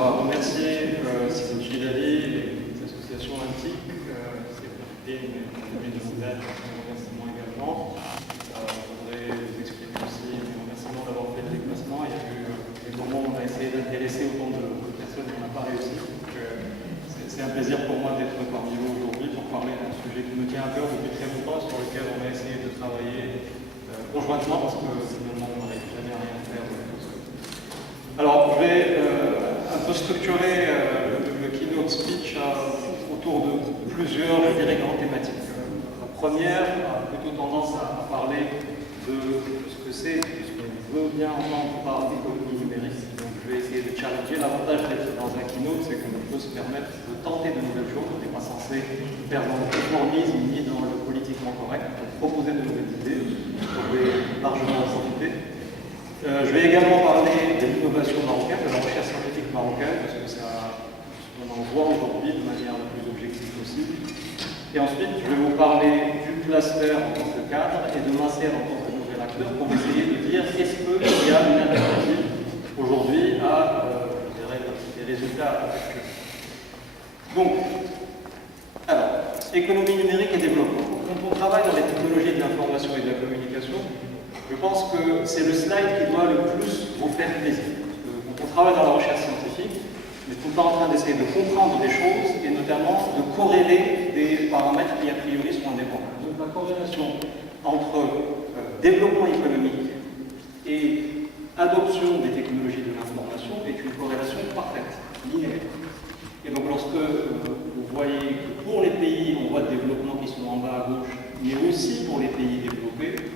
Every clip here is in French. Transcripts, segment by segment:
tenir à remercier Céline Gilali et les associations antiques qui s'est profité de nos dates, un remerciement également. Je voudrais vous exprimer aussi mes remerciements d'avoir fait le déplacement. Il y a eu des moments où on a essayé d'intéresser autant de personnes qu'on n'a pas réussi. C'est un plaisir pour moi d'être parmi vous aujourd'hui pour parler d'un sujet qui me tient à cœur depuis très longtemps, sur lequel on a essayé de travailler conjointement parce que finalement on n'arrive jamais à rien faire tout seul. Alors, je vais un peu structurer le keynote speech autour de plusieurs, je dirais, grandes thématiques. La première a plutôt tendance à parler de ce que c'est, de ce qu'on veut bien entendre par l'économie numérique. Donc, je vais essayer de challenger. L'avantage d'être dans un keynote, c'est qu'on peut se permettre de tenter de nouvelles choses. On n'est pas censé faire dans le conformisme ni dans le politiquement correct. On peut proposer de nouvelles idées. Vous pouvez largement en profiter. Je vais également parler de l'innovation marocaine, de la recherche scientifique marocaine, parce que c'est ce qu'on en voit aujourd'hui de manière la plus objective possible. Et ensuite, je vais vous parler du cluster en tant que cadre et de Macer en tant que nouvel acteur pour essayer de dire est-ce qu'il y a une alternative aujourd'hui à des résultats actuels. Donc, alors, économie numérique et développement. Quand on travaille dans les technologies de l'information et de la communication, je pense que c'est le slide qui doit le plus vous faire plaisir. Quand on travaille dans la recherche scientifique, on est tout le temps en train d'essayer de comprendre des choses et notamment de corréler des paramètres qui a priori sont indépendants. Donc la corrélation entre développement économique et adoption des technologies de l'information est une corrélation parfaite, linéaire. Et donc lorsque vous voyez que pour les pays en voie de développement qui sont en bas à gauche, mais aussi pour les pays développés,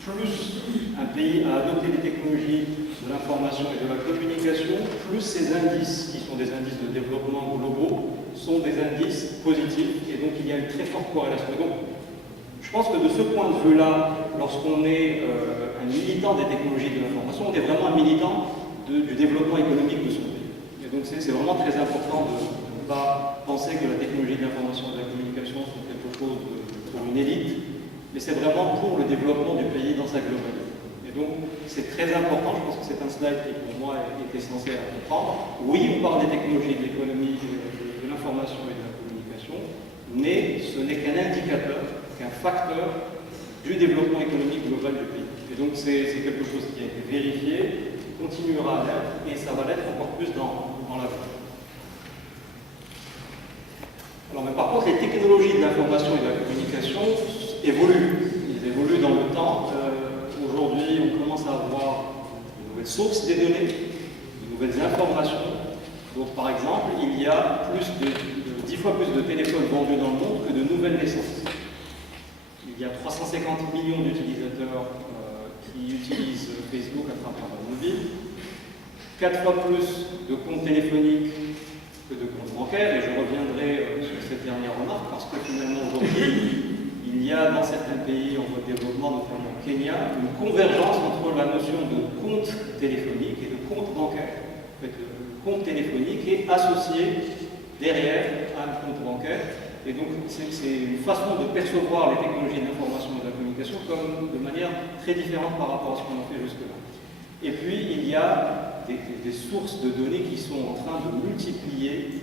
plus un pays a adopté les technologies de l'information et de la communication, plus ces indices, qui sont des indices de développement globaux, sont des indices positifs, et donc il y a une très forte corrélation. Donc, je pense que de ce point de vue-là, lorsqu'on est un militant des technologies de l'information, on est vraiment un militant du développement économique de son pays. Et donc c'est vraiment très important de ne pas penser que la technologie de l'information et de la communication sont quelque chose pour une élite, mais c'est vraiment pour le développement du pays dans sa globalité. Et donc, c'est très important, je pense que c'est un slide qui, pour moi, est essentiel à comprendre. Oui, on parle des technologies de l'économie, de l'information et de la communication, mais ce n'est qu'un indicateur, qu'un facteur du développement économique global du pays. Et donc, c'est quelque chose qui a été vérifié, qui continuera à l'être, et ça va l'être encore plus dans l'avenir. Alors, mais par contre, les technologies de l'information et de la communication évoluent. Ils évoluent dans le temps. Aujourd'hui, on commence à avoir de nouvelles sources des données, de nouvelles informations. Donc, par exemple, il y a 10 fois plus de téléphones vendus dans le monde que de nouvelles naissances. Il y a 350 millions d'utilisateurs qui utilisent Facebook à travers leur mobile, 4 fois plus de comptes téléphoniques que de comptes bancaires, et je reviendrai sur cette dernière remarque parce que finalement aujourd'hui, il y a dans certains pays en voie de développement, notamment au Kenya, une convergence entre la notion de compte téléphonique et de compte bancaire. En fait, le compte téléphonique est associé derrière à un compte bancaire, et donc c'est une façon de percevoir les technologies de l'information et de la communication comme de manière très différente par rapport à ce qu'on a fait jusque-là. Et puis il y a des sources de données qui sont en train de multiplier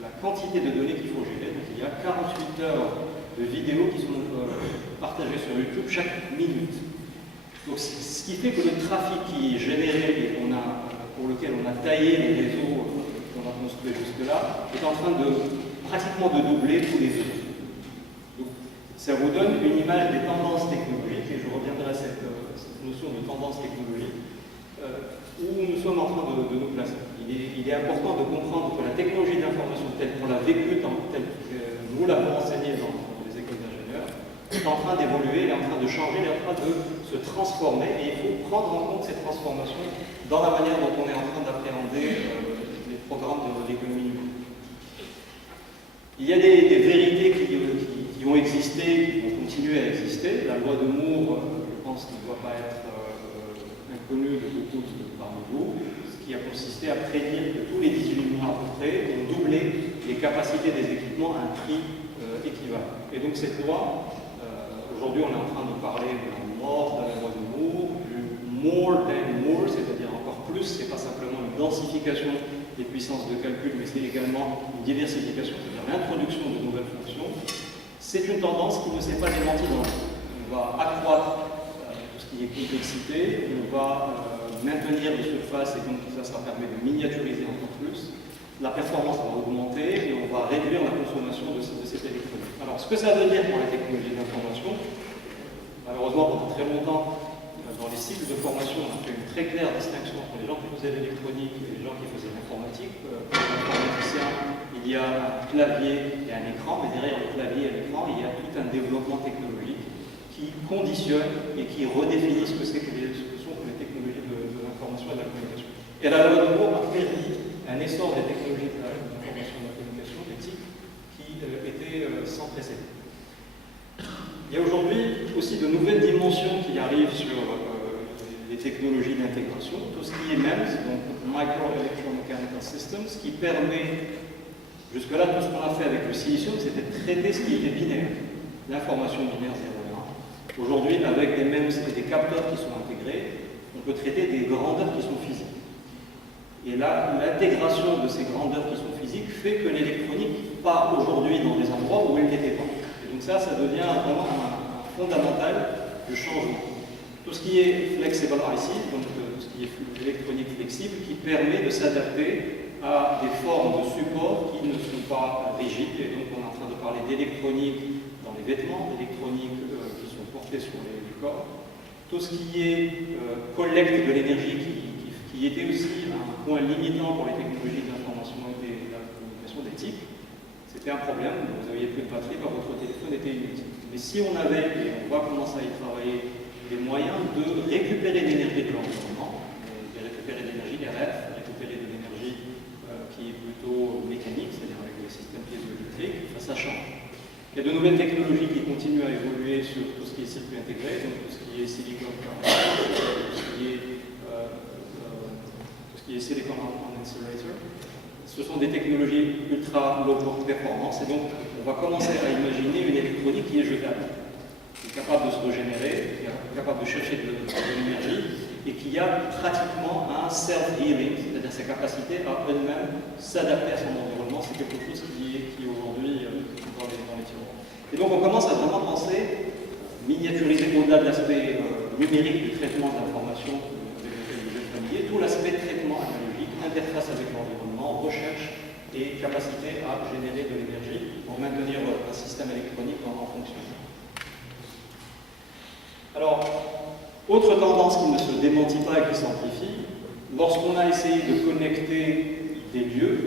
la quantité de données qu'il faut gérer. Donc il y a 48 heures de vidéos qui sont partagées sur YouTube chaque minute. Donc, ce qui fait que le trafic qui est généré et pour lequel on a taillé les réseaux qu'on a construits jusque-là est en train pratiquement de doubler tous les ans. Donc, ça vous donne une image des tendances technologiques, et je reviendrai à cette notion de tendance technologique, où nous sommes en train de nous placer. Il est important de comprendre que la technologie d'information telle qu'on l'a vécue, telle que nous l'avons enseignée dans les écoles d'ingénieurs, est en train d'évoluer, elle est en train de changer, elle est en train de se transformer, et il faut prendre en compte cette transformation dans la manière dont on est en train d'appréhender les programmes de l'économie numérique. Il y a des vérités qui ont existé, qui vont continuer à exister. La loi de Moore, je pense qu'il ne doit pas être inconnue de beaucoup parmi vous, ce qui a consisté à prédire que tous les 18 mois à peu près, on doublait les capacités des équipements à un prix équivalent. Et donc cette loi, aujourd'hui on est en train de parler de la mort de la loi de Moore, du more than more, c'est-à-dire encore plus, c'est pas simplement une densification des puissances de calcul, mais c'est également une diversification, c'est-à-dire l'introduction de nouvelles fonctions. C'est une tendance qui ne s'est pas démentie dans le temps. On va accroître tout ce qui est complexité, on va maintenir les surfaces et donc ça permet de miniaturiser encore plus. La performance va augmenter et on va réduire la consommation de cette électronique. Alors, ce que ça veut dire pour la technologie d'information, malheureusement, pendant très longtemps, dans les cycles de formation, on a fait une très claire distinction entre les gens qui faisaient l'électronique et les gens qui faisaient l'informatique. Pour l'informaticien, il y a un clavier et un écran, mais derrière le clavier et l'écran, il y a tout un développement technologique qui conditionne et qui redéfinit ce que sont les technologies de l'information et de la communication. Et la loi de Moore a permis un essor des technologies de l'information et de la communication, des TIC, qui était sans précédent. Il y a aujourd'hui aussi de nouvelles dimensions qui arrivent sur les technologies d'intégration, tout ce qui est MEMS, donc Micro Electromechanical Systems, qui permet, jusque-là, tout ce qu'on a fait avec le silicium, c'était de traiter ce qui était binaire, l'information binaire 0 et 1. Aujourd'hui, avec des MEMS et des capteurs qui sont intégrés, on peut traiter des grandeurs qui sont physiques. Et là, l'intégration de ces grandeurs qui sont physiques fait que l'électronique part aujourd'hui dans des endroits où elle n'était pas. Et donc ça devient vraiment un fondamental du changement. Tout ce qui est flexible IC, donc tout ce qui est électronique flexible, qui permet de s'adapter à des formes de support qui ne sont pas rigides. Et donc on est en train de parler d'électronique dans les vêtements, d'électronique qui sont portés sur les corps. Tout ce qui est collecte de l'énergie qui était aussi un point limitant pour les technologies de l'information et de la communication des TIC. C'était un problème, vous n'aviez plus de batterie, votre téléphone était inutile. Mais si on avait, et on va commencer à y travailler, des moyens de récupérer l'énergie de l'environnement, de récupérer de l'énergie des RF, récupérer de l'énergie qui est plutôt mécanique, c'est-à-dire avec les systèmes piézoélectriques, ça change. Il y a de nouvelles technologies qui continuent à évoluer sur tout ce qui est circuit intégré, donc tout ce qui est silicon carbide, tout ce qui est silicon on insulator. Ce sont des technologies ultra low performance et donc on va commencer à imaginer une électronique qui est jetable, qui est capable de se régénérer, qui est capable de chercher de l'énergie et qui a pratiquement un self-healing, c'est-à-dire sa capacité à elle-même s'adapter à son environnement. C'est quelque chose qui est aujourd'hui dans les tiroirs. Et donc on commence à vraiment penser miniaturiser au-delà de l'aspect numérique du traitement de l'information tout l'aspect traitement analogique, interface avec l'environnement, recherche et capacité à générer de l'énergie pour maintenir un système électronique en fonctionnement. Alors, autre tendance qui ne se démentit pas et qui s'amplifie, lorsqu'on a essayé de connecter des lieux,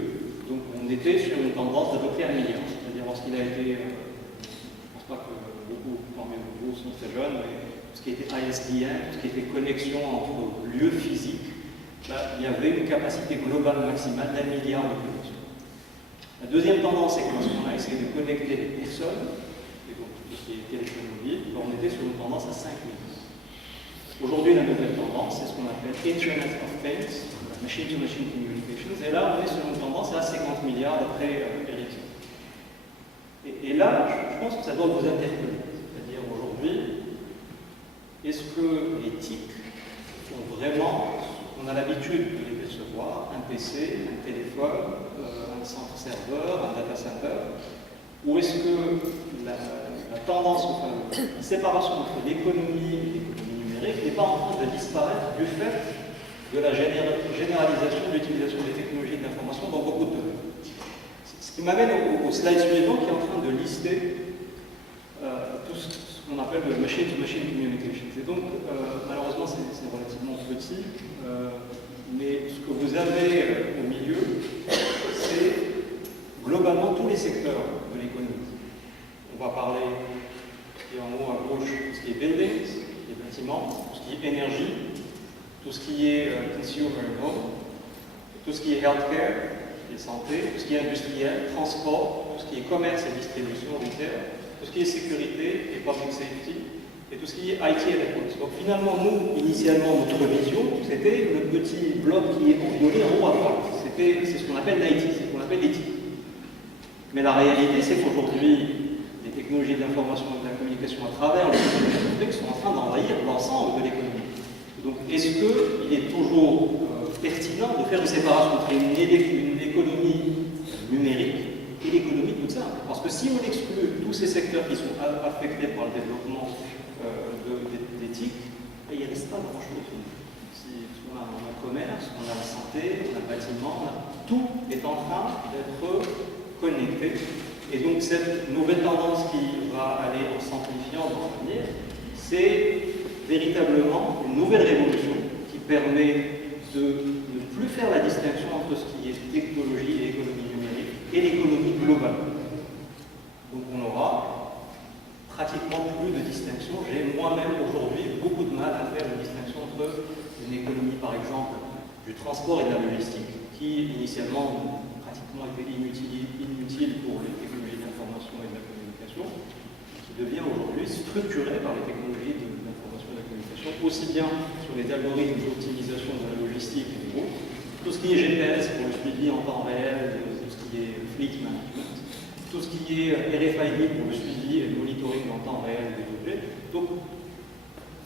donc on était sur une tendance d'à peu près 1 milliard. C'est-à-dire lorsqu'il a été, je ne pense pas que beaucoup parmi vous sont très jeunes, mais ce qui était ISDN, ce qui était connexion entre lieux physiques, là, il y avait une capacité globale maximale d'1 milliard de connexions. La deuxième tendance, c'est que lorsqu'on a essayé de connecter les personnes, et donc tout ce qui est téléphone mobile, on était sur une tendance à 5 millions. Aujourd'hui, la nouvelle tendance, c'est ce qu'on appelle Internet of Things, Machine-to-Machine Communications, et là, on est sur une tendance à 50 milliards d'après Ericsson. Et là, je pense que ça doit vous interpeller. C'est-à-dire, aujourd'hui, est-ce que les TIC sont vraiment, on a l'habitude de les percevoir, un PC, un téléphone, un centre serveur, un data center, ou est-ce que la tendance, enfin, la séparation entre l'économie et l'économie numérique n'est pas en train de disparaître du fait de la généralisation de l'utilisation des technologies de l'information dans beaucoup de domaines. Ce qui m'amène au slide suivant qui est en train de lister tout ce qu'on appelle le machine-to-machine communication. Et donc, malheureusement, c'est relativement petit, mais ce que vous avez au milieu, c'est globalement tous les secteurs de l'économie. On va parler, ce qui est en haut à gauche, tout ce qui est buildings, les bâtiments, tout ce qui est énergie, tout ce qui est consumer and home, tout ce qui est healthcare, qui est santé, tout ce qui est industriel, transport, tout ce qui est commerce et distribution, retail, tout ce qui est sécurité et public safety, et tout ce qui est IT et networks. Donc finalement, nous, initialement, notre vision, c'était le petit bloc qui est en violet en haut à droite. C'est ce qu'on appelle l'IT, c'est ce qu'on appelle l'éthique. Mais la réalité, c'est qu'aujourd'hui, les technologies de l'information et de la communication à travers les technologies sont en train d'envahir l'ensemble de l'économie. Donc, est-ce qu'il est toujours pertinent de faire une séparation entre une économie numérique et l'économie toute simple. Parce que si on exclut tous ces secteurs qui sont affectés par le développement d'éthique, il ne reste pas grand-chose. Si on a le commerce, on a la santé, on a le bâtiment, tout est en train d'être connecté. Et donc cette nouvelle tendance qui va aller en s'amplifiant dans l'avenir, c'est véritablement une nouvelle révolution qui permet de ne plus faire la distinction entre ce qui est technologie et économie numérique et l'économie globale. Donc on aura pratiquement plus de distinction. J'ai moi-même aujourd'hui beaucoup de mal à faire une distinction entre une économie, par exemple, du transport et de la logistique, qui initialement pratiquement était inutile pour les technologies d'information et de la communication, qui devient aujourd'hui structurée par les technologies de l'information et de la communication, aussi bien sur les algorithmes d'optimisation de la logistique et des groupes, tout ce qui est GPS pour le suivi en temps réel, tout ce qui est fleet management, tout ce qui est RFID pour le suivi et le monitoring en temps réel des objets. Donc,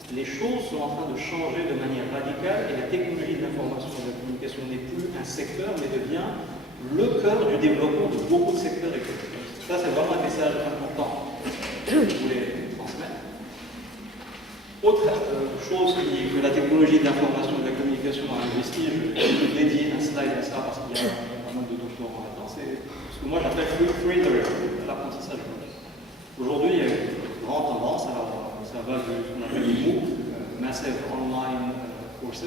les choses sont en train de changer de manière radicale et la technologie de l'information et de la communication n'est plus un secteur, mais devient le cœur du développement de beaucoup de secteurs économiques. Ça, c'est vraiment un message important que je voulais transmettre. Autre chose que la technologie de l'information et de la communication a investi, je vais dédier un slide à ça parce qu'il y a pas mal de doctorants là-dedans, c'est ce que moi j'appelle free learning, l'apprentissage. Aujourd'hui, il y a une grande tendance, alors ça va de ce qu'on appelle les MOOC, Massive Online Courses.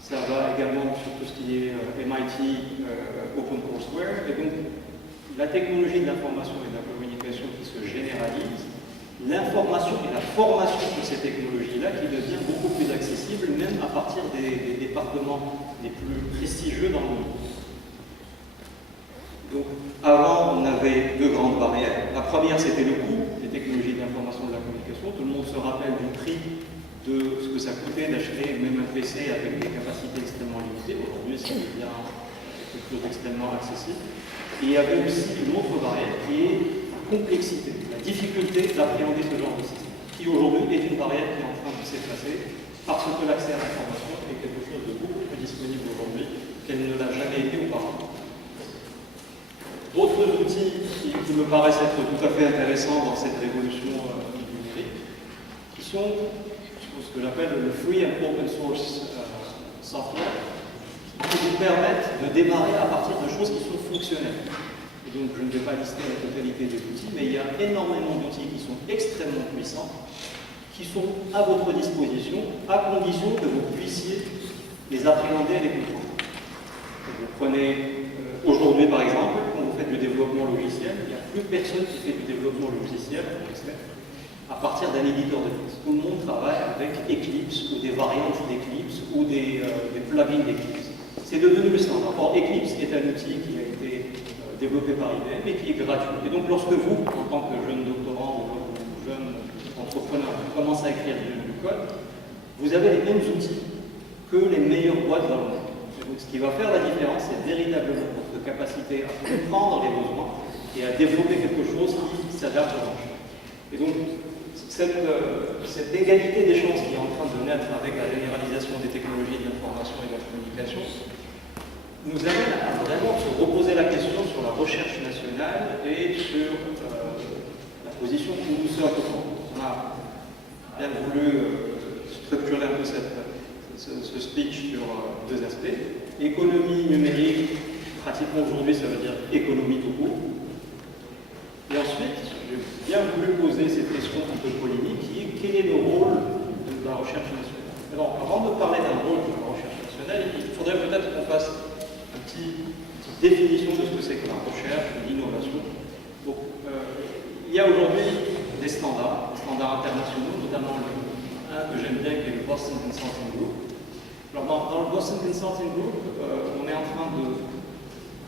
Ça va également sur tout ce qui est MIT OpenCourseWare. Et donc, la technologie de l'information et de la communication qui se généralise, l'information et la formation sur ces technologies-là qui devient beaucoup plus accessible, même à partir des départements les plus prestigieux dans le monde. Donc, avant, on avait deux grandes barrières. La première, c'était le coût des technologies de l'information et de la communication. Tout le monde se rappelle du prix de ce que ça coûtait d'acheter même un PC avec des capacités extrêmement limitées. Aujourd'hui, c'est bien quelque chose d'extrêmement accessible. Et il y avait aussi une autre barrière qui est la complexité, la difficulté d'appréhender ce genre de système, qui aujourd'hui est une barrière qui est en train de s'effacer parce que l'accès à l'information est quelque chose de beaucoup plus disponible aujourd'hui qu'elle ne l'a jamais été auparavant. D'autres outils qui me paraissent être tout à fait intéressants dans cette révolution numérique, qui sont ce que j'appelle le free and open source software, qui vous permettent de démarrer à partir de choses qui sont fonctionnelles. Et donc je ne vais pas lister la totalité des outils, mais il y a énormément d'outils qui sont extrêmement puissants, qui sont à votre disposition, à condition que vous puissiez les appréhender et les comprendre. Vous prenez aujourd'hui par exemple, du développement logiciel, il n'y a plus personne qui fait du développement logiciel à partir d'un éditeur de texte. Tout le monde travaille avec Eclipse ou des variantes d'Eclipse ou des plugins d'Eclipse. C'est devenu le standard. Or, Eclipse est un outil qui a été développé par IBM et qui est gratuit. Et donc, lorsque vous, en tant que jeune doctorant ou jeune entrepreneur, commencez à écrire du code, vous avez les mêmes outils que les meilleures boîtes dans le monde. Donc, ce qui va faire la différence, c'est véritablement votre capacité à comprendre les besoins et à développer quelque chose qui s'adapte au marché. Et donc, cette égalité des chances qui est en train de naître avec la généralisation des technologies de l'information et de la communication nous amène à vraiment se reposer la question sur la recherche nationale et sur la position que nous sommes. On a bien voulu structurer un peu ce speech sur deux aspects. Économie numérique, pratiquement aujourd'hui, ça veut dire économie tout court. Et ensuite, j'ai bien voulu poser cette question un peu polémique qui est quel est le rôle de la recherche nationale. Alors, avant de parler d'un rôle de la recherche nationale, il faudrait peut-être qu'on fasse une petite définition de ce que c'est que la recherche, l'innovation. Donc, il y a aujourd'hui des standards internationaux, notamment un que j'aime bien qui est le Boston Consulting Group. Alors, dans le Boston Consulting Group, on est en train de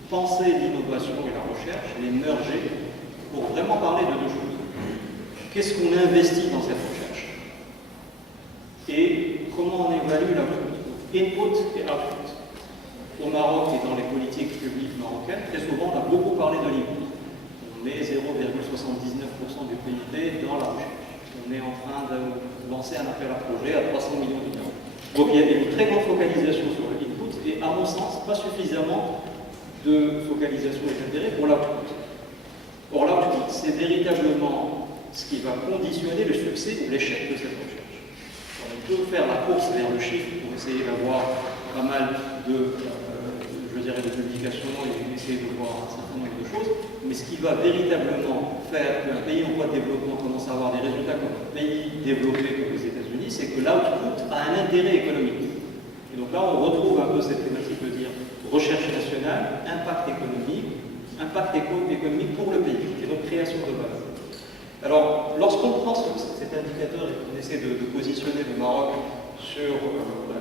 penser l'innovation et la recherche, les merger, pour vraiment parler de deux choses. Qu'est-ce qu'on investit dans cette recherche? Et comment on évalue l'output? Input et output. Au Maroc et dans les politiques publiques marocaines, très souvent, on a beaucoup parlé de l'input. On met 0,79% du PIB dans la recherche. On est en train de lancer un appel à projet à 300 millions d'euros. Donc il y a une très grande focalisation sur le input à mon sens, pas suffisamment de focalisation et d'intérêt pour l'output. Or, l'output, c'est véritablement ce qui va conditionner le succès ou l'échec de cette recherche. Alors, on peut faire la course vers le chiffre pour essayer d'avoir pas mal de, de publications et essayer de voir un certain nombre de choses, mais ce qui va véritablement faire qu'un pays en voie de développement commence à avoir des résultats comme un pays développé comme les États-Unis, c'est que l'output a un intérêt économique. Et donc là, on retrouve un peu cette thématique de dire recherche nationale, impact économique pour le pays, et donc création de valeur. Alors, lorsqu'on prend cet indicateur et qu'on essaie de positionner le Maroc sur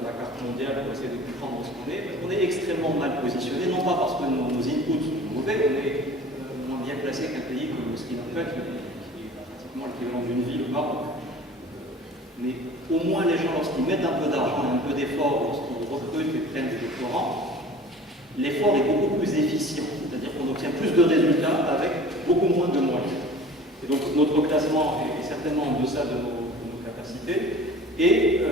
la carte mondiale pour essayer de comprendre ce qu'on est, on est extrêmement mal positionné, non pas parce que nos inputs sont mauvais, on est moins bien placé qu'un pays comme le Sri Lanka, qui est pratiquement l'équivalent d'une ville au Maroc. Mais au moins les gens, lorsqu'ils mettent un peu d'argent et un peu d'effort, lorsqu'ils recrutent et prennent des doctorants, l'effort est beaucoup plus efficient, c'est-à-dire qu'on obtient plus de résultats avec beaucoup moins de moyens. Et donc notre classement est certainement en deçà de nos capacités, et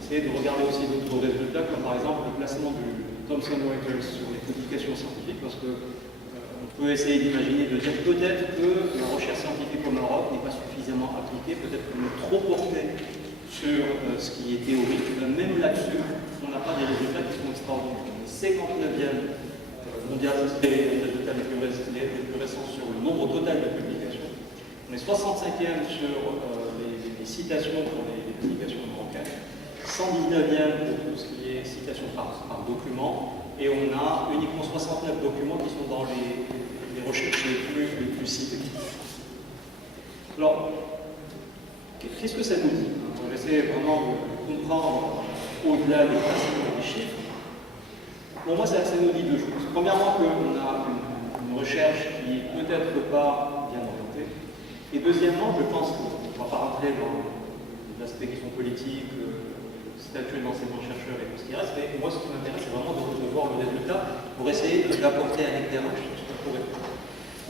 essayer de regarder aussi d'autres résultats, comme par exemple le classement du Thomson Reuters sur les publications scientifiques, parce que on peut essayer d'imaginer, de dire peut-être que la recherche scientifique au Maroc n'est pas suffisamment appliquée, peut-être qu'on est trop porté sur ce qui est théorique, même là-dessus, on n'a pas des résultats qui sont extraordinaires. On est 59e mondial, c'est les résultats les plus récents sur le nombre total de publications. On est 65e sur les citations pour les publications marocaines, 119e pour tout ce qui est citation par document, et on a uniquement 69 documents qui sont dans les recherches les plus citées. Alors, qu'est-ce que ça nous dit? On va essayer vraiment de comprendre au-delà des principes et des chiffres. Pour moi, ça nous dit deux choses. Premièrement, qu'on a une recherche qui n'est peut-être pas bien orientée. Et deuxièmement, je pense qu'on ne va pas rentrer dans les aspects qui sont politiques, statut d'enseignant-chercheur et tout ce qui reste, mais moi, ce qui m'intéresse, c'est vraiment de voir le résultat pour essayer d'apporter un éclairage sur ce qu'on pourrait faire.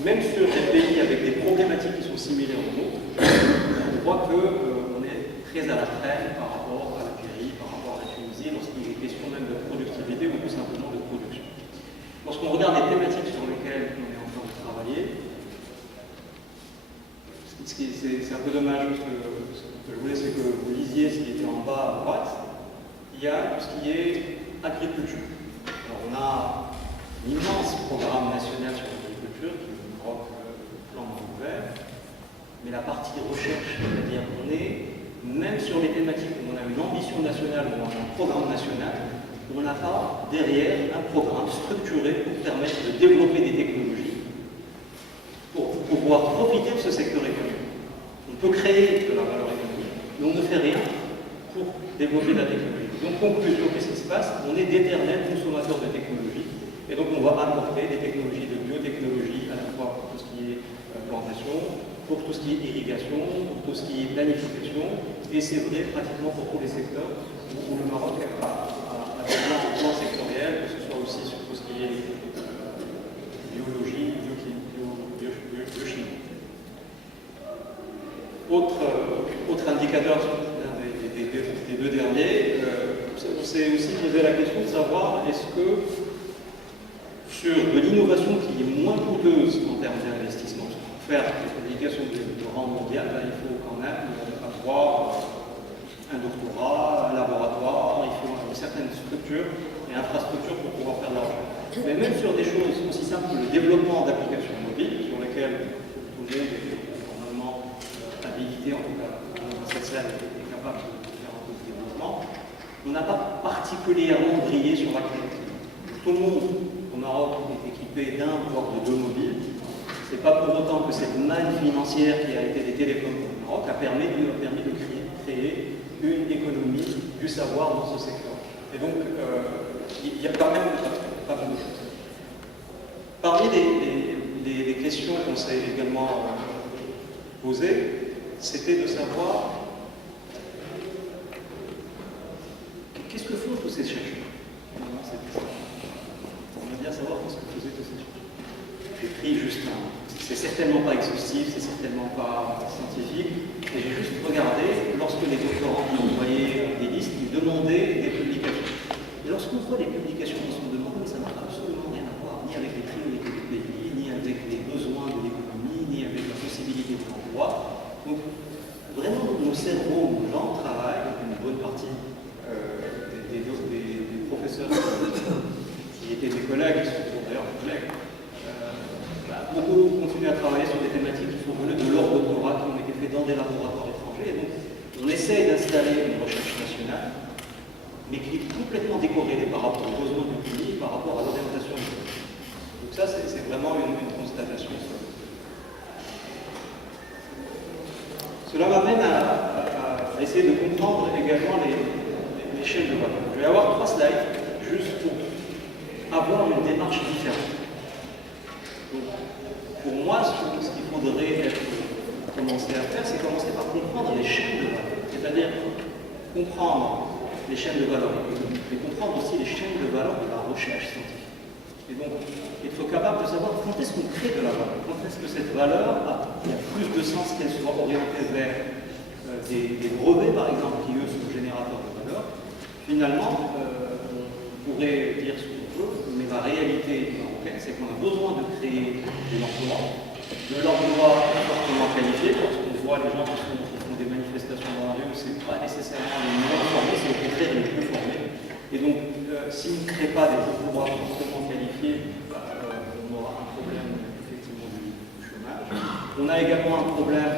Même sur des pays avec des problématiques qui sont similaires aux nôtres, on voit qu'on est très à la traîne par rapport à l'Algérie, par rapport à la Tunisie, lorsqu'il est question même de productivité ou tout simplement de production. Lorsqu'on regarde les thématiques sur lesquelles on est en train de travailler, c'est un peu dommage, parce que ce que je voulais, c'est que vous lisiez ce qui était en bas à droite. Il y a tout ce qui est agriculture. Alors on a un immense programme national sur l'agriculture, qui est le Maroc plan ouvert, mais la partie recherche, c'est-à-dire qu'on est, même sur les thématiques où on a une ambition nationale, où on a un programme national, on n'a pas derrière un programme structuré pour permettre de développer des technologies, pour pouvoir profiter de ce secteur économique. On peut créer de la valeur économique, mais on ne fait rien pour développer de la technologie. Donc, conclusion, qu'est-ce qui se passe? On est d'éternels consommateurs de technologie, et donc on va apporter des technologies de biotechnologie, à la fois pour tout ce qui est plantation, pour tout ce qui est irrigation, pour tout ce qui est planification, et c'est vrai pratiquement pour tous les secteurs où le Maroc a des plans sectoriels, que ce soit aussi sur tout ce qui est biologie, biochimie. Autre indicateur, des deux derniers, c'est aussi poser la question de savoir est-ce que sur de l'innovation qui est moins coûteuse en termes d'investissement, pour faire des publications de rang mondial, là, il faut quand même avoir un doctorat, un laboratoire, il faut une certaine structure et infrastructure pour pouvoir faire de l'argent. Mais même sur des choses aussi simples que le développement d'applications mobiles, sur lesquelles tout le monde est normalement habilité, en tout cas dans cette salle, est capable de faire un peu de développement, on n'a pas particulièrement brillé sur la qualité. Tout le monde au Maroc est équipé d'un voire de deux mobiles. Ce n'est pas pour autant que cette manne financière qui a été des télécoms au Maroc a permis de créer une économie du savoir dans ce secteur. Et donc, il y a quand même pas mal de choses. Parmi les questions qu'on s'est également posées, c'était de savoir qu'est-ce que font tous ces chercheurs. On va bien savoir ce que faisaient tous ces chercheurs. J'ai pris juste c'est certainement pas exhaustif, c'est certainement pas scientifique, et j'ai juste regardé, lorsque les doctorants ont envoyé des listes, ils demandaient des publications. Et lorsque lorsqu'on voit les publications qui sont demandées, ça n'a absolument rien à voir ni avec les priorités du pays, ni avec les besoins de l'économie, ni avec la possibilité de l'emploi. Donc, vraiment, nos cerveaux, nos gens travaillent, une bonne partie des professeurs qui étaient des collègues, qui sont d'ailleurs des collègues, beaucoup continuent à travailler sur des thématiques qui sont venues de leur doctorat, qui ont été faits dans des laboratoires étrangers. Et donc, on essaye d'installer une recherche nationale, mais qui est complètement décorrélée par rapport aux besoins du pays, par rapport à l'orientation du pays. Donc ça, c'est vraiment une constatation. Cela m'amène à essayer de comprendre également les chaînes de valeur. Je vais avoir 3 slides, juste pour avoir une démarche différente. Donc, pour moi, ce qu'il faudrait commencer à faire, c'est commencer par comprendre les chaînes de valeur. C'est-à-dire comprendre les chaînes de valeur économiques, mais comprendre aussi les chaînes de valeur de la recherche scientifique. Et donc, être capable de savoir quand est-ce qu'on crée de la valeur, quand est-ce que cette valeur a plus de sens qu'elle soit orientée vers des brevets, par exemple, qui eux sont générateurs de valeur. Finalement, on pourrait dire ce qu'on veut, mais la réalité marocaine, c'est qu'on a besoin de créer de l'emploi fortement qualifié, parce qu'on voit les gens qui font des manifestations dans la rue, c'est pas nécessairement les moins formés, c'est au contraire les plus formés. Et donc, si on ne crée pas des emplois fortement qualifiés, on aura un problème effectivement du chômage. On a également un problème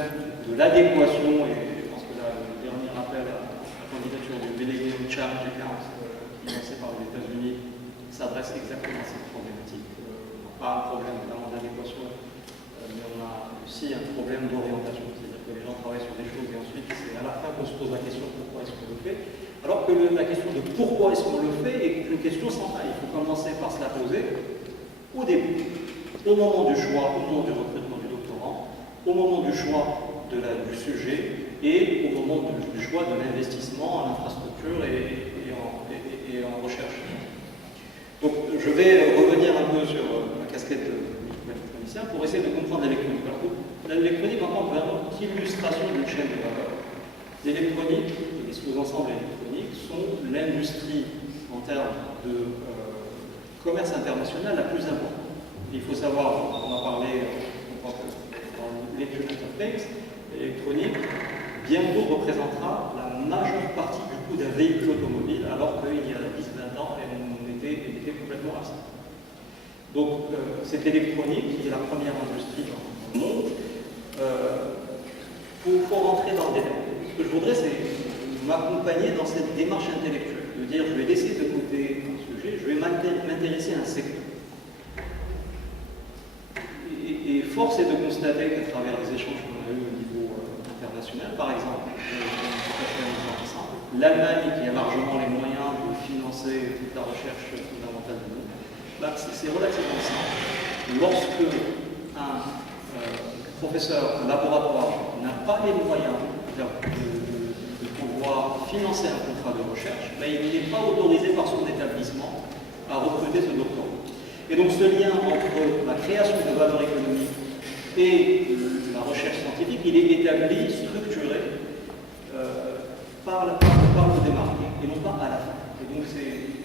de l'adéquation, et je pense que là, le dernier appel à la candidature du Millennium Challenge Account, qui est lancé par les États-Unis, s'adresse exactement à cette problématique. On n'a pas un problème vraiment d'adéquation, mais on a aussi un problème d'orientation. C'est-à-dire que les gens travaillent sur des choses et ensuite, c'est à la fin qu'on se pose la question pourquoi est-ce qu'on le fait. Alors que la question de pourquoi est-ce qu'on le fait est une question centrale. Il faut commencer par se la poser au début, au moment du choix, au moment du recrutement du doctorant, au moment du choix du sujet et au moment du choix de l'investissement en infrastructure et en recherche. Donc je vais revenir un peu sur la casquette d'électronicien pour essayer de comprendre l'électronique. L'électronique en tant que vraiment illustration d'une chaîne de valeur. L'électronique et les sous-ensembles électroniques sont l'industrie en termes de commerce international la plus importante. Il faut savoir, on a parlé dans l'Internet of Things, l'électronique bientôt représentera la majeure partie du coût d'un véhicule automobile, alors qu'il y a 10-20 ans, elle était complètement absente. Donc, cette électronique, qui est la première industrie dans le monde, pour rentrer dans le détail. Ce que je voudrais, c'est m'accompagner dans cette démarche intellectuelle, de dire je vais laisser de côté un sujet, je vais m'intéresser à un secteur. Et force est de constater qu'à travers les échanges qu'on a eus au niveau international, par exemple, l'Allemagne qui a largement les moyens de financer toute la recherche fondamentale du monde, c'est relativement simple. Lorsque un professeur, un laboratoire n'a pas les moyens de pouvoir financer un contrat de recherche, il n'est pas autorisé par son établissement à recruter ce doctorant. Et donc ce lien entre la création de valeur économique et la recherche scientifique, il est établi, structuré par le démarrage et non pas à la fin. Et donc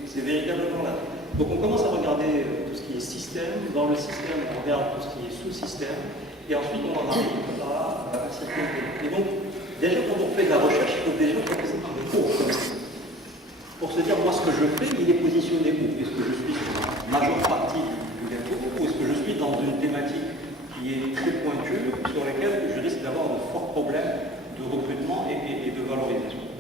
c'est véritablement là. Donc on commence à regarder tout ce qui est système. Dans le système, on regarde tout ce qui est sous-système. Et ensuite, on en arrive à un certain niveau. Et donc, déjà, quand on fait de la recherche, il faut déjà commencer par le cours. Pour se dire, moi, ce que je fais, il est positionné où? Est-ce que je suis sur la majeure partie du gâteau ou est-ce que je suis dans une thématique qui est très pointue, sur laquelle je risque d'avoir de forts problèmes de recrutement et de valorisation?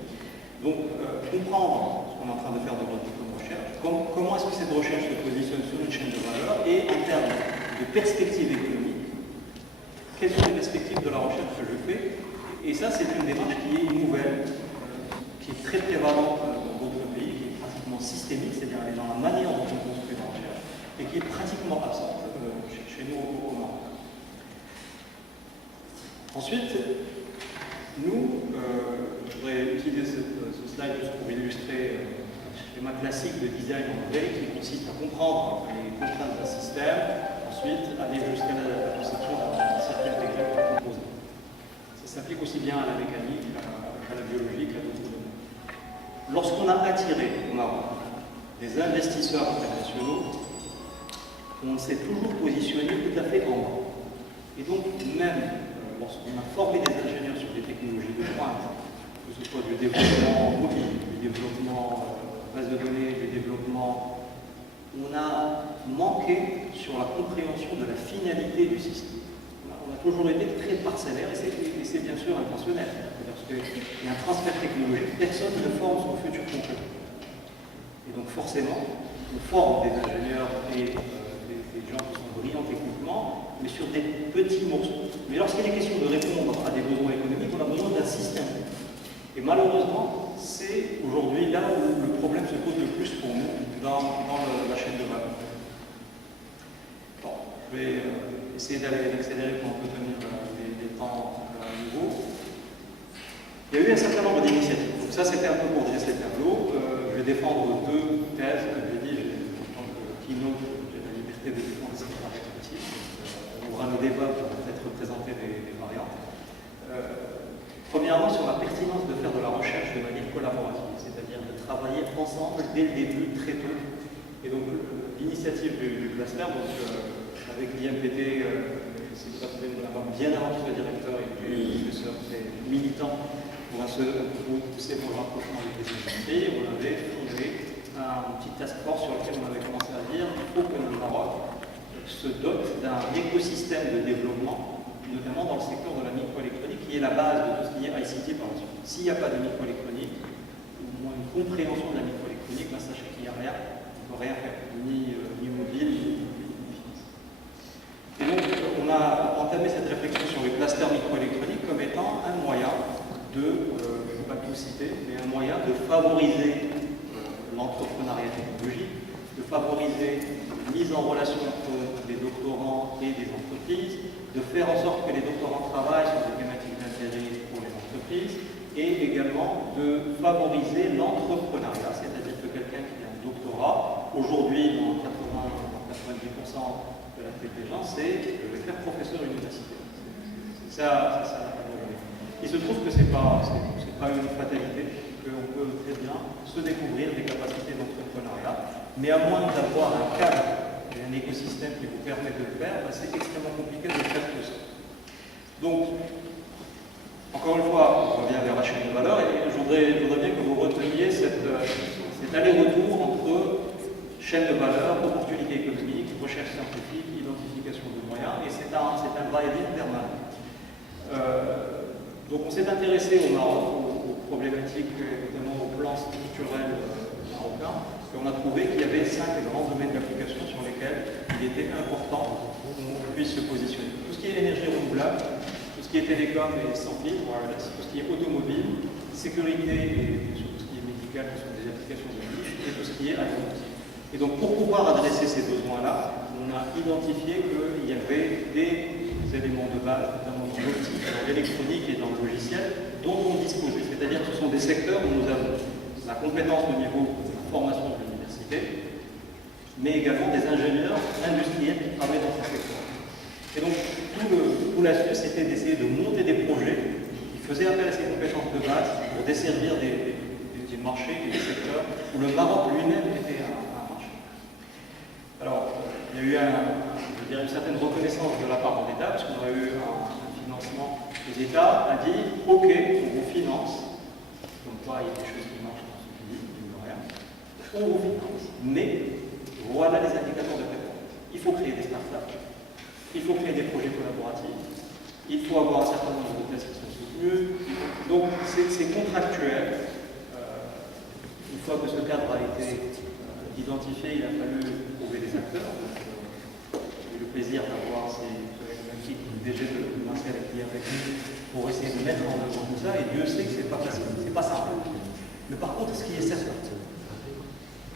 Donc, comprendre ce qu'on est en train de faire de recherche, comment est-ce que cette recherche se positionne sur une chaîne de valeur et en termes de perspective économique, quelles sont les perspectives de la recherche que je fais? Et ça, c'est une démarche qui est nouvelle, qui est très prévalente dans d'autres pays, qui est pratiquement systémique, c'est-à-dire elle est dans la manière dont on construit la recherche, et qui est pratiquement absente chez nous au Maroc. Ensuite, nous, je voudrais utiliser ce slide juste pour illustrer le schéma classique de design en veille qui consiste à comprendre les contraintes d'un système, ensuite aller jusqu'à la conception d'un circuit intégré composé. Ça s'applique aussi bien à la mécanique, à la biologie, qu'à d'autres domaines. Lorsqu'on a attiré au Maroc des investisseurs internationaux, on s'est toujours positionné tout à fait en bas. Et donc, même lorsqu'on a formé des ingénieurs sur des technologies de pointe, que ce soit du développement mobile, du développement base de données, du développement, on a manqué sur la compréhension de la finalité du système. On a toujours été très parcellaire et c'est bien sûr intentionnel. Parce qu'il y a un transfert technologique, personne ne forme son futur concurrent. Et donc forcément, on forme des ingénieurs et des gens qui sont brillants techniquement, mais sur des petits morceaux. Mais lorsqu'il est question de répondre à des besoins économiques, on a besoin d'un système. Et malheureusement, c'est aujourd'hui là où le problème se pose le plus pour nous dans la chaîne de valeur. Bon, je vais essayer d'accélérer pour un peu tenir les temps nouveaux. Il y a eu un certain nombre d'initiatives. Donc ça, c'était un peu pour dresser le tableau. Je vais défendre deux thèses. Comme je l'ai dit, en tant que keynote, j'ai la liberté de défendre ce qui paraît utile. On aura le débat pour peut-être présenter des variantes. Premièrement, sur la pertinence de faire de la recherche de manière collaborative, c'est-à-dire de travailler ensemble dès le début, très tôt. Et donc, l'initiative du cluster, donc, avec l'IMPT, c'est bien avant que je sois directeur et puis professeur, c'est militant pour pousser pour le rapprochement avec les universités. On avait fondé un petit task force sur lequel on avait commencé à dire qu'il faut que le Maroc se dote d'un écosystème de développement, notamment dans le secteur de la microélectronique, qui est la base de tout ce qui est ICT par la suite. S'il n'y a pas de microélectronique, ou au moins une compréhension de la microélectronique, ben sachez qu'il n'y a rien, on ne peut rien faire, ni mobile, ni finance. Et donc, on a entamé cette réflexion sur les clusters microélectroniques comme étant un moyen de, je ne vais pas tout citer, mais un moyen de favoriser l'entrepreneuriat technologique, de favoriser la mise en relation entre des doctorants et des entreprises, de faire en sorte que les doctorants travaillent sur des thématiques d'intérêt pour les entreprises, et également de favoriser l'entrepreneuriat, c'est-à-dire que quelqu'un qui a un doctorat, aujourd'hui, dans 90% de la tête des gens, c'est je vais faire professeur universitaire. C'est ça la favoriser. Il se trouve que ce n'est pas une fatalité, qu'on peut très bien se découvrir des capacités d'entrepreneuriat, mais à moins d'avoir un cadre et un écosystème qui vous permet de le faire, ben c'est extrêmement compliqué de le faire tout seul. Donc, encore une fois, on revient vers la chaîne de valeur et je voudrais bien que vous reteniez cet aller-retour entre chaîne de valeur, opportunité économique, recherche scientifique, identification de moyens, et c'est un va-et-vient permanent. Donc on s'est intéressé au Maroc, aux problématiques, notamment au plan structurel marocain, et on a trouvé qu'il y avait 5 grands domaines d'application sur lesquels il était important qu'on puisse se positionner. Tout ce qui est énergie renouvelable, tout ce qui est télécom et sans fil, wireless, tout ce qui est automobile, sécurité et sur tout ce qui est médical, qui sont des applications de niche, et tout ce qui est agronomie. Et donc pour pouvoir adresser ces besoins-là, on a identifié qu'il y avait des éléments de base, notamment dans l'optique, dans l'électronique et dans le logiciel, dont on disposait. C'est-à-dire que ce sont des secteurs où nous avons la compétence au niveau de la formation de l'université, mais également des ingénieurs industriels qui travaillent dans ces secteurs. Et donc, tout l'astuce, c'était d'essayer de monter des projets qui faisaient appel à ces compétences de base pour desservir des marchés et des secteurs où le Maroc lui-même était un marché. Alors, il y a eu une certaine reconnaissance de la part de l'État, puisqu'on a eu un financement. L'État a dit, OK, on vous finance, comme quoi il y a des choses qui marchent dans ce pays, il n'y a rien, on vous finance, mais voilà les indicateurs de performance. Il faut créer des startups, il faut créer des projets collaboratifs, il faut avoir un certain nombre de tests qui sont soutenus, donc c'est contractuel. Une fois que ce cadre a été identifié, il a fallu trouver des acteurs. J'ai eu le plaisir d'avoir ces DG de commencer avec l'IRFI pour essayer de mettre en œuvre tout ça, et Dieu sait que c'est pas facile, c'est pas simple. Mais par contre, ce qui est certain,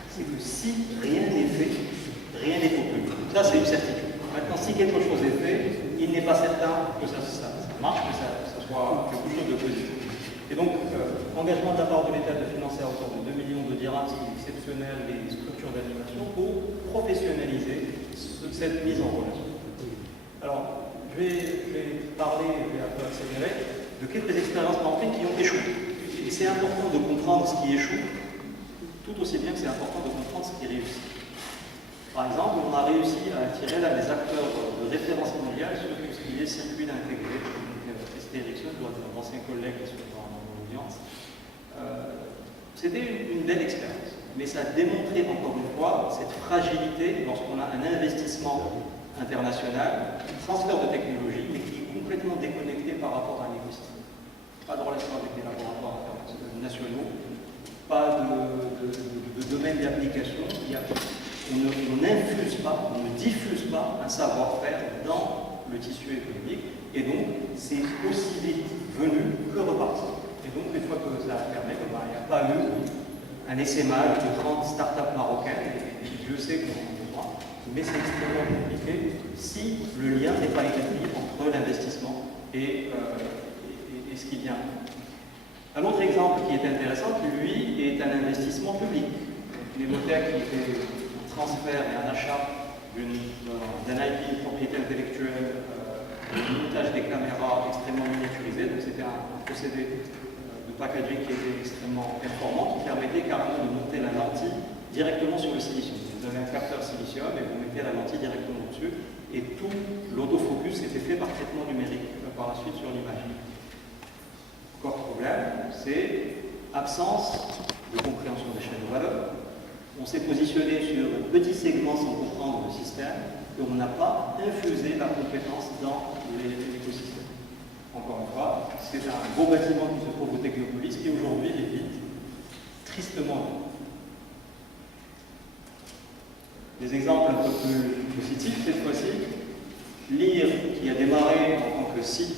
c'est que si rien n'est fait, rien n'est obtenu. Ça, c'est une certitude. Maintenant, si quelque chose est fait, il n'est pas certain que ça marche, que ça soit quelque chose de positif. Et donc, engagement de la part de l'État de financer à hauteur de 2 millions de dirhams, c'est exceptionnel, les structures d'animation pour professionnaliser cette mise en relation. Alors, je vais parler, je vais un peu accélérer, de quelques expériences marocaines qui ont échoué. Et c'est important de comprendre ce qui échoue tout aussi bien que c'est important de comprendre ce qui réussit. Par exemple, on a réussi à attirer là des acteurs de référence mondiale sur tout ce qui est circuit intégré. ST Ericsson, d'anciens collègues qui sont dans l'audience. C'était une belle expérience, mais ça a démontré encore une fois cette fragilité lorsqu'on a un investissement international, un transfert de technologie, mais qui est complètement déconnecté par rapport à l'écosystème. Pas de relation avec les laboratoires nationaux, pas de domaine d'application. On n'infuse pas, on ne diffuse pas un savoir-faire dans le tissu économique, et donc c'est aussi vite venu que reparti. Et donc, une fois que ça a fermé, il n'y a pas eu un essaimage de 30 startups marocaines, et Dieu sait qu'on en a besoin, mais c'est extrêmement compliqué si le lien n'est pas établi entre l'investissement et ce qui vient. Un autre exemple qui est intéressant, qui lui est un investissement public. Nemotech, qui était un transfert et un achat d'un IP, propriété intellectuelle, le montage des caméras extrêmement miniaturisé, donc c'était un procédé de packaging qui était extrêmement performant, qui permettait carrément de monter la lentille directement sur le silicium. Vous avez un capteur silicium et vous mettez la lentille directement dessus, et tout l'autofocus était fait par traitement numérique par la suite sur l'image. Encore problème, c'est absence de compréhension des chaînes de valeur. On s'est positionné sur un petit segment sans comprendre le système, et on n'a pas infusé la compétence dans l'écosystème. Encore une fois, c'est un gros bâtiment qui se trouve au Technopolis qui aujourd'hui est vide, tristement vide. Des exemples un peu plus positifs cette fois-ci. LIR, qui a démarré en tant que site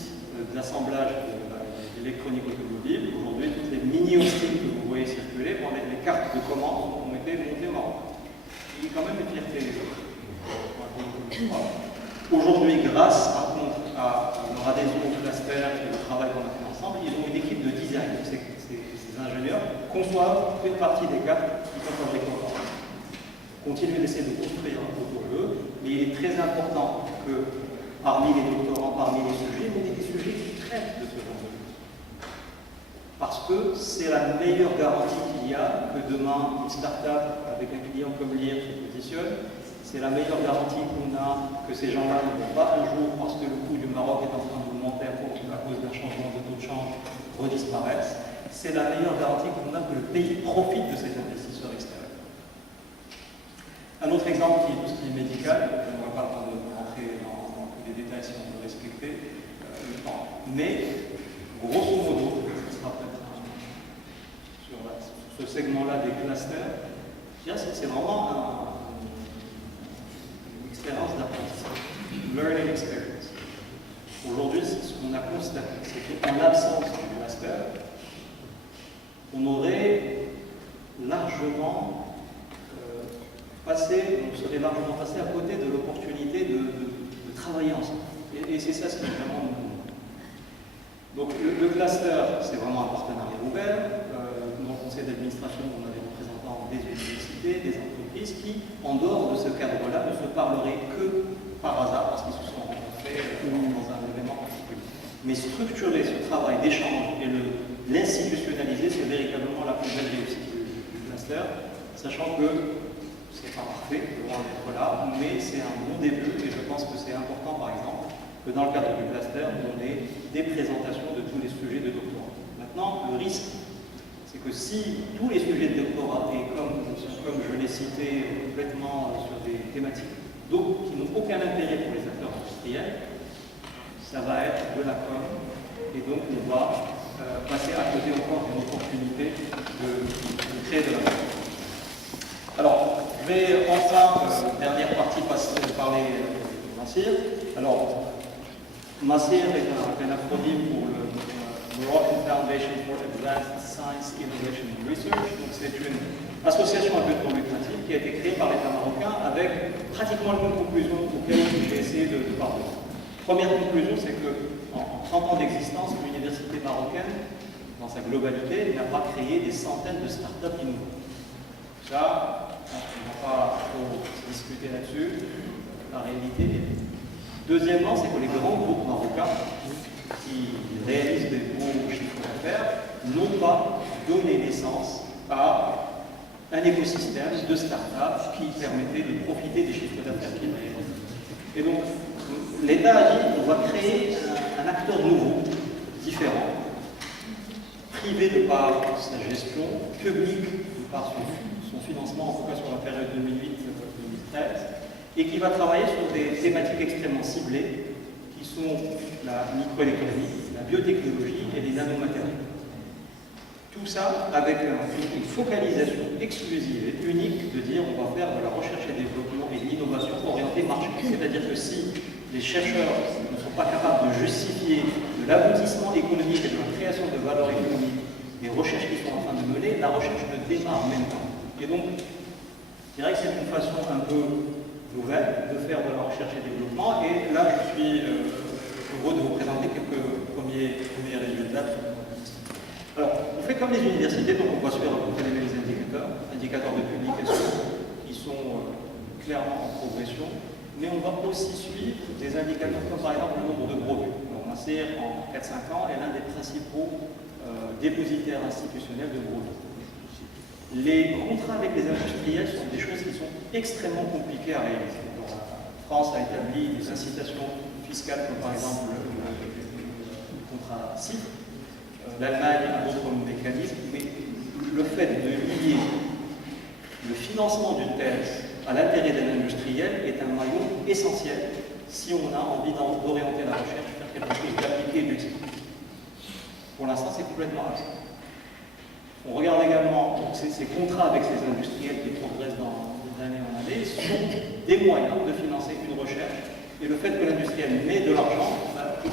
d'assemblage de l'électronique automobile, aujourd'hui toutes les mini-hostiles que vous voyez circuler, les cartes de commande ont été montées au Maroc. Il y a quand même une fierté. Aujourd'hui, grâce par contre à leur adhésion au cluster et au travail qu'on a fait ensemble, ils ont une équipe de design. Ces ingénieurs conçoivent une partie des cartes qui sont fabriquées en France. Continuent d'essayer de construire autour d'eux, mais il est très important que parmi les doctorants, parmi les sujets, il y ait des sujets qui traitent de ce genre de choses. Parce que c'est la meilleure garantie qu'il y a que demain, une start-up avec un client comme LIR se positionne. C'est la meilleure garantie qu'on a que ces gens-là ne vont pas un jour, parce que le coût du Maroc est en train d'augmenter à cause d'un changement de taux de change, redisparaissent. C'est la meilleure garantie qu'on a que le pays profite de ces investisseurs extérieurs. Un autre exemple qui est tout ce qui est médical, je n'aurai pas le temps de rentrer dans tous les détails si on veut respecter le temps. Mais, grosso modo, ce sera peut-être sur ce segment-là des clusters, c'est vraiment une expérience d'apprentissage, learning experience. Aujourd'hui, ce qu'on a constaté, c'est qu'en l'absence du cluster, on aurait largement on serait largement passé à côté de l'opportunité de travailler ensemble. Et c'est ça ce qui est vraiment nouveau. Donc le cluster, c'est vraiment un partenariat ouvert. Dans le conseil d'administration, on a des représentants des universités, des entreprises qui, en dehors de ce cadre-là, ne se parleraient que par hasard, parce qu'ils se sont rencontrés dans un événement particulier. Mais structurer ce travail d'échange et l'institutionnaliser, c'est véritablement la plus belle réussite du cluster, sachant que c'est pas parfait, loin d'être là, mais c'est un bon début et je pense que c'est important, par exemple, que dans le cadre du cluster, on ait des présentations de tous les sujets de doctorat. Maintenant, le risque, c'est que si tous les sujets de doctorat, et comme je l'ai cité complètement sur des thématiques qui n'ont aucun intérêt pour les acteurs industriels, ça va être de la com, et donc on va passer à côté encore d'une opportunité de créer de la com. Alors, je vais enfin, dernière partie, parler de MASIR. Alors, MASIR est un acronyme pour le Moroccan Foundation for Advanced Science, Innovation and Research. Donc, c'est une association à but non lucratif qui a été créée par l'État marocain avec pratiquement la même conclusion auquel j'ai essayé de parler. Première conclusion, c'est qu'en 30 ans d'existence, l'université marocaine, dans sa globalité, n'a pas créé des centaines de startups innovantes. Ça, on ne va pas trop discuter là-dessus. La réalité est. Deuxièmement, c'est que les grands groupes marocains qui réalisent des beaux chiffres d'affaires n'ont pas donné naissance à un écosystème de start-up qui permettait de profiter des chiffres d'affaires qu'il avait. Et donc, l'État a dit on va créer un acteur nouveau, différent, privé de par sa gestion, public de par son financement, en tout cas sur la période 2008-2013, et qui va travailler sur des thématiques extrêmement ciblées, qui sont la microélectronique, la biotechnologie et les nanomatériaux. Tout ça avec une focalisation exclusive et unique de dire on va faire de la recherche et développement et de l'innovation orientée marché. C'est-à-dire que si les chercheurs ne sont pas capables de justifier de l'aboutissement économique et de la création de valeur économique des recherches qu'ils sont en train de mener, la recherche ne démarre même pas. Et donc, je dirais que c'est une façon un peu nouvelle de faire de la recherche et développement. Et là, je suis heureux de vous présenter quelques premiers résultats. Alors, on fait comme les universités, donc on va suivre à peu près les mêmes indicateurs de publication, qui sont clairement en progression, mais on va aussi suivre des indicateurs comme par exemple le nombre de brevets. Donc, Macer, en 4-5 ans, est l'un des principaux dépositaires institutionnels de brevets. Les contrats avec les industriels sont des choses qui sont extrêmement compliquées à réaliser. Donc, la France a établi des incitations fiscales, comme par exemple le contrat CIF. L'Allemagne a d'autres mécanismes, mais le fait de lier le financement d'une thèse à l'intérêt d'un industriel est un maillon essentiel si on a envie d'orienter la recherche vers quelque chose d'appliqué et d'utile. Pour l'instant, c'est complètement absent. On regarde également ces contrats avec ces industriels qui progressent d'année en année sont des moyens de financer une recherche. Et le fait que l'industriel met de l'argent, tout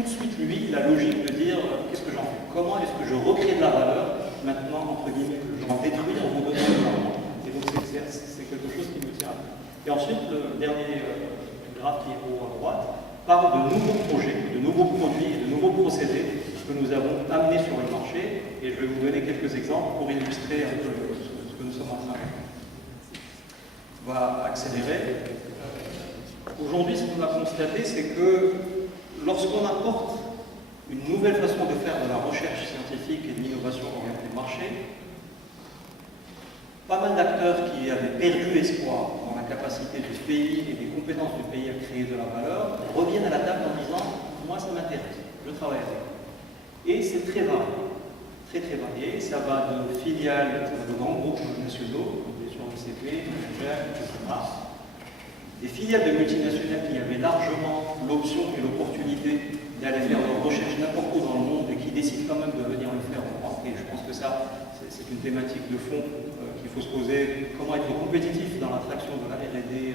de suite, lui, la logique de dire qu'est-ce que j'en fais? Comment est-ce que je recrée de la valeur maintenant, entre guillemets, que j'en détruis en vous donnant de l'argent? Et donc, c'est quelque chose qui me tient. Et ensuite, le dernier graphe qui est haut à droite parle de nouveaux projets, de nouveaux produits et de nouveaux procédés que nous avons amenés sur le marché. Et je vais vous donner quelques exemples pour illustrer un peu ce que nous sommes en train de faire. On va accélérer. Aujourd'hui, ce qu'on a constaté, c'est que lorsqu'on apporte une nouvelle façon de faire de la recherche scientifique et de l'innovation orientée marché, pas mal d'acteurs qui avaient perdu espoir dans la capacité du pays et des compétences du pays à créer de la valeur reviennent à la table en disant « moi ça m'intéresse, je travaille avec ». Et c'est très varié, très varié. Ça va de filiales de grands groupes nationaux, comme bien sûr le CP, etc. Des filiales de multinationales qui avaient largement l'option et l'opportunité d'aller faire leur recherche n'importe où dans le monde et qui décident quand même de venir le faire en France. Et je pense que ça, c'est une thématique de fond qu'il faut se poser. Comment être compétitif dans l'attraction de la R&D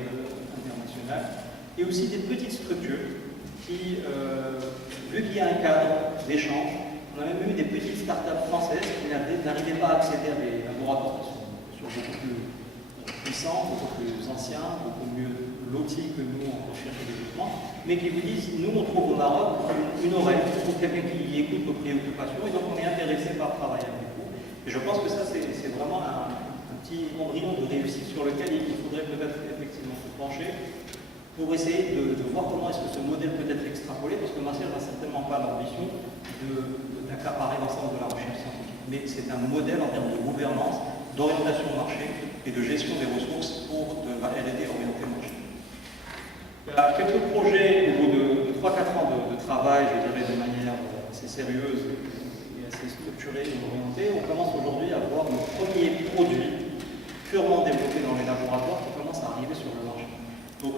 internationale. Et aussi des petites structures qui, vu qu'il y a un cadre d'échange, on a même eu des petites startups françaises qui n'arrivaient pas à accéder à des laboratoires qui sont beaucoup plus puissants, beaucoup plus anciens, beaucoup mieux lotis que nous en recherche et développement, mais qui vous disent, nous on trouve au Maroc une oreille, on trouve quelqu'un qui écoute nos préoccupations et donc on est intéressé par travailler avec vous. Et je pense que ça c'est vraiment un petit embryon de réussite sur lequel il faudrait peut-être effectivement se pencher pour essayer de voir comment est-ce que ce modèle peut être extrapolé, parce que Macer n'a certainement pas l'ambition d'accaparer l'ensemble de la recherche scientifique. Mais c'est un modèle en termes de gouvernance, d'orientation marché et de gestion des ressources pour de la R&D orientée marché. Il y a quelques projets au bout de 3-4 ans de travail, je dirais de manière assez sérieuse et assez structurée et orientée. On commence aujourd'hui à voir nos premiers produits purement développés dans les laboratoires qui commencent à arriver sur le marché. Donc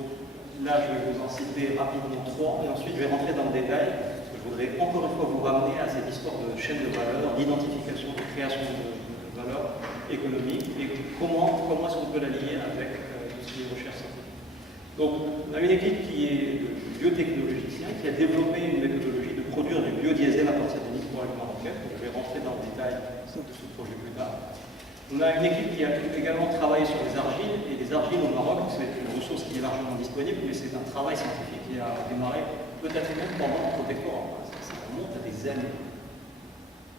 là, je vais vous en citer rapidement 3 et ensuite je vais rentrer dans le détail parce que je voudrais encore une fois vous ramener à cette histoire de chaîne de valeur, d'identification, de création de valeur économique et comment est-ce qu'on peut la lier avec tout ce qui est recherche scientifique. Donc, on a une équipe qui est biotechnologicien, qui a développé une méthodologie de produire du biodiesel à partir des microalgues marocaines. Je vais rentrer dans le détail de ce projet plus tard. On a une équipe qui a également travaillé sur les argiles, et les argiles au Maroc, c'est une ressource qui est largement disponible, mais c'est un travail scientifique qui a démarré peut-être même pendant le protectorat. Ça remonte à des années.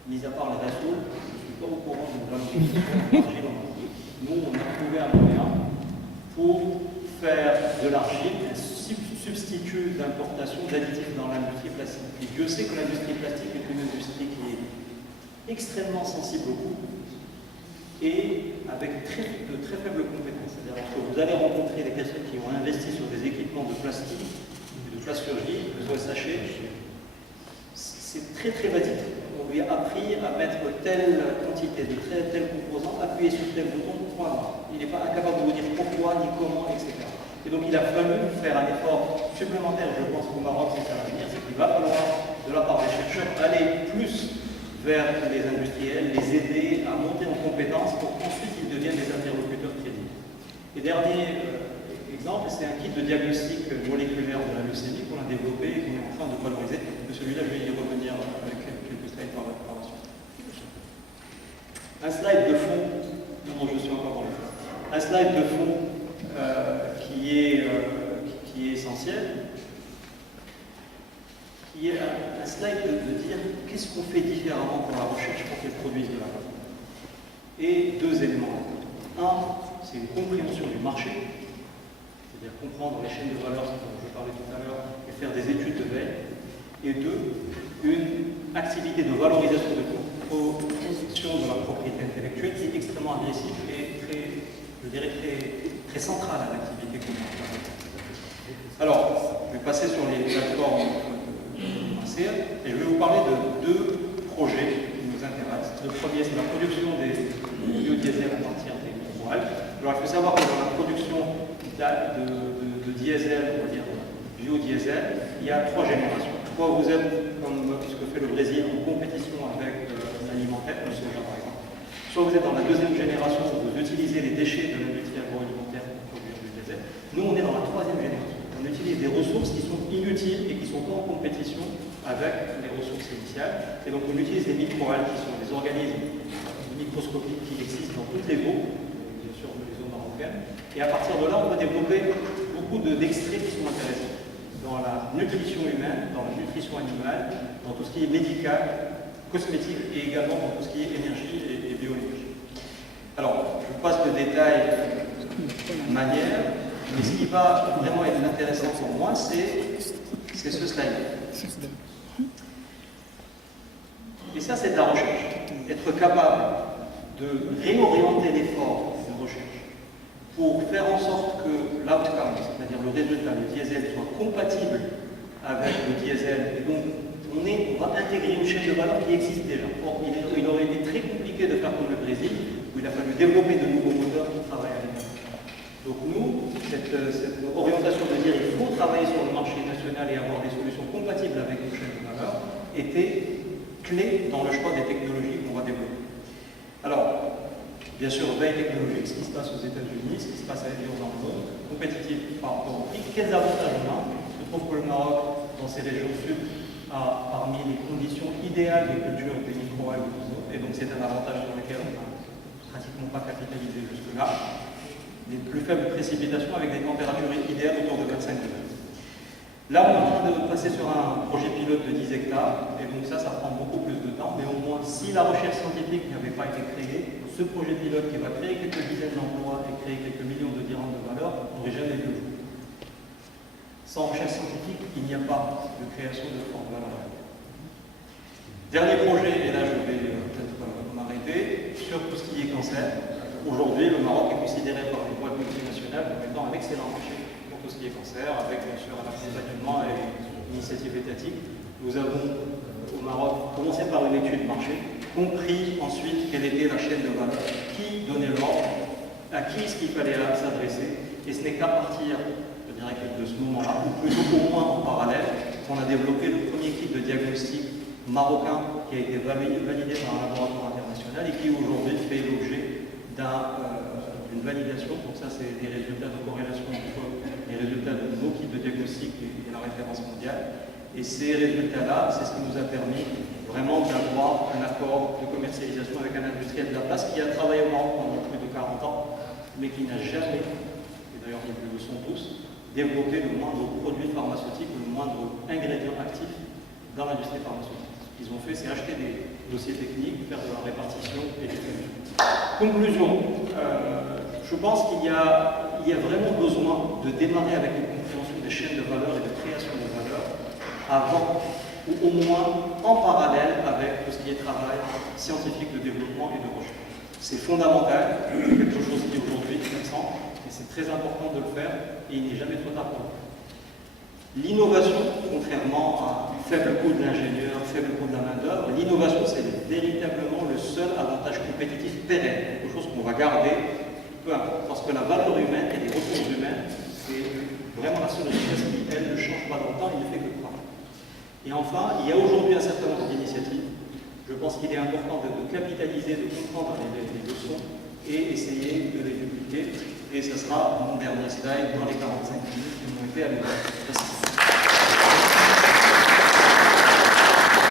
Mis à part les Rassoul, je ne suis pas au courant de l'argile en Maroc. Nous, on a trouvé un moyen pour faire de l'argile un substitut d'importation d'additifs dans l'industrie plastique. Et Dieu sait que l'industrie plastique est une industrie qui est extrêmement sensible au coût, et avec de très faibles compétences. C'est-à-dire que vous allez rencontrer des personnes qui ont investi sur des équipements de plastique, de plasturgie, de sachets, c'est très très basique. On lui a appris à mettre telle quantité de tel composant, appuyer sur tel bouton, point barre. Il n'est pas incapable de vous dire pourquoi, ni comment, etc. Et donc il a fallu faire un effort supplémentaire, je pense qu'au Maroc c'est ça à venir, c'est qu'il va falloir, de la part des chercheurs, aller plus vers les industriels, les aider à monter en compétences pour qu'ensuite ils deviennent des interlocuteurs crédibles. Et dernier exemple, c'est un kit de diagnostic moléculaire de la leucémie qu'on a développé et qu'on est en train de valoriser. De celui-là, je vais y revenir avec quelques slides par la suite. Un slide de fond, non, je suis encore dans les slides. Un slide de fond qui est essentiel, qui est un slide de dire qu'est-ce qu'on fait différemment pour la recherche pour qu'elle produise de la valeur. Et deux éléments. Un, c'est une compréhension du marché, c'est-à-dire comprendre les chaînes de valeur, dont je parlais tout à l'heure, et faire des études de veille. Et deux, une activité de valorisation de protection de la propriété intellectuelle qui est extrêmement agressive et très centrale à l'activité qu'on a. Alors, je vais passer sur les plateformes et je vais vous parler de deux projets qui nous intéressent. Le premier, c'est la production des biodiesels à partir des microalgues. Alors, il faut savoir que dans la production de diesel, on va dire biodiesel, il y a trois générations. Soit vous êtes, comme ce que fait le Brésil, en compétition avec l'alimentaire, le soja par exemple. Soit vous êtes dans la deuxième génération où vous utilisez les déchets de l'industrie agroalimentaire pour produire du diesel. Nous, on est dans la troisième génération. On utilise des ressources qui sont inutiles et qui sont pas en compétition avec les ressources initiales. Et donc on utilise des microalgues qui sont des organismes microscopiques qui existent dans toutes les eaux, bien sûr les eaux marocaines. Et à partir de là, on peut développer beaucoup d'extraits qui sont intéressants dans la nutrition humaine, dans la nutrition animale, dans tout ce qui est médical, cosmétique et également dans tout ce qui est énergie et bioénergie. Alors, je passe le détail de manière. Mais ce qui va vraiment être intéressant pour moi, c'est ce slide. Et ça, c'est de la recherche. Être capable de réorienter l'effort de recherche pour faire en sorte que l'outcome, c'est-à-dire le résultat, le diesel, soit compatible avec le diesel. Et donc, on va intégrer une chaîne de valeur qui existe déjà. Or, il aurait été très compliqué de faire comme le Brésil, où il a fallu développer de nouveaux moteurs qui travaillent à l'époque. Donc nous, cette orientation de dire qu'il faut travailler sur le marché national et avoir des solutions compatibles avec nos chaînes de valeur était clé dans le choix des technologies qu'on va développer. Alors, bien sûr, veille technologique, ce qui se passe aux États-Unis, ce qui se passe ailleurs dans le monde, compétitif par rapport au prix, quels avantages on a? Je trouve que le Maroc, dans ses régions sud, a parmi les conditions idéales de culture des microalgues, et donc c'est un avantage sur lequel on n'a pratiquement pas capitalisé jusque-là. Les plus faibles précipitations avec des températures idéales autour de 25 degrés. Là, on est en train de passer sur un projet pilote de 10 hectares, et donc ça prend beaucoup plus de temps, mais au moins, si la recherche scientifique n'avait pas été créée, ce projet pilote qui va créer quelques dizaines d'emplois et créer quelques millions de dirhams de valeur n'aurait jamais vu le jour. Sans recherche scientifique, il n'y a pas de création de forte valeur. Dernier projet, et là je vais peut-être m'arrêter, sur tout ce qui est cancer. Aujourd'hui, le Maroc est considéré par les boîtes multinationales comme étant un excellent marché pour tout ce qui est cancer, avec bien sûr un accompagnement et une initiative étatique. Nous avons au Maroc commencé par une étude de marché, compris ensuite quelle était la chaîne de valeur, qui donnait l'ordre, à qui est-ce qu'il fallait s'adresser, et ce n'est qu'à partir, je dirais, de ce moment-là, ou plutôt au moins en parallèle, qu'on a développé le premier kit de diagnostic marocain qui a été validé par un laboratoire international et qui aujourd'hui fait l'objet d'une validation. Donc ça, c'est des résultats de corrélation entre les résultats de nos kits de diagnostic et la référence mondiale. Et ces résultats-là, c'est ce qui nous a permis vraiment d'avoir un accord de commercialisation avec un industriel de la place qui a travaillé au Maroc pendant plus de 40 ans, mais qui n'a jamais, et d'ailleurs ils le sont tous, développé le moindre produit pharmaceutique ou le moindre ingrédient actif dans l'industrie pharmaceutique. Ce qu'ils ont fait, c'est acheter des dossiers techniques, faire de la répartition et des produits. Conclusion, je pense qu'il y a vraiment besoin de démarrer avec une compréhension des chaînes de valeur et de création de valeur avant, ou au moins en parallèle avec tout ce qui est travail scientifique de développement et de recherche. C'est fondamental, c'est quelque chose qui aujourd'hui est récent, et c'est très important de le faire, et il n'est jamais trop tard pour le faire. L'innovation, contrairement à faible coût de l'ingénieur, faible coût de la main-d'œuvre, l'innovation, c'est véritablement le seul avantage compétitif pérenne, quelque chose qu'on va garder, peu importe, parce que la valeur humaine et les ressources humaines, c'est vraiment la seule richesse qui, elle, ne change pas dans le temps, il ne fait que croître. Et enfin, il y a aujourd'hui un certain nombre d'initiatives. Je pense qu'il est important de capitaliser, de comprendre les leçons et essayer de les dupliquer. Et ce sera mon dernier slide dans les 45 minutes qui m'ont été allouées. Merci.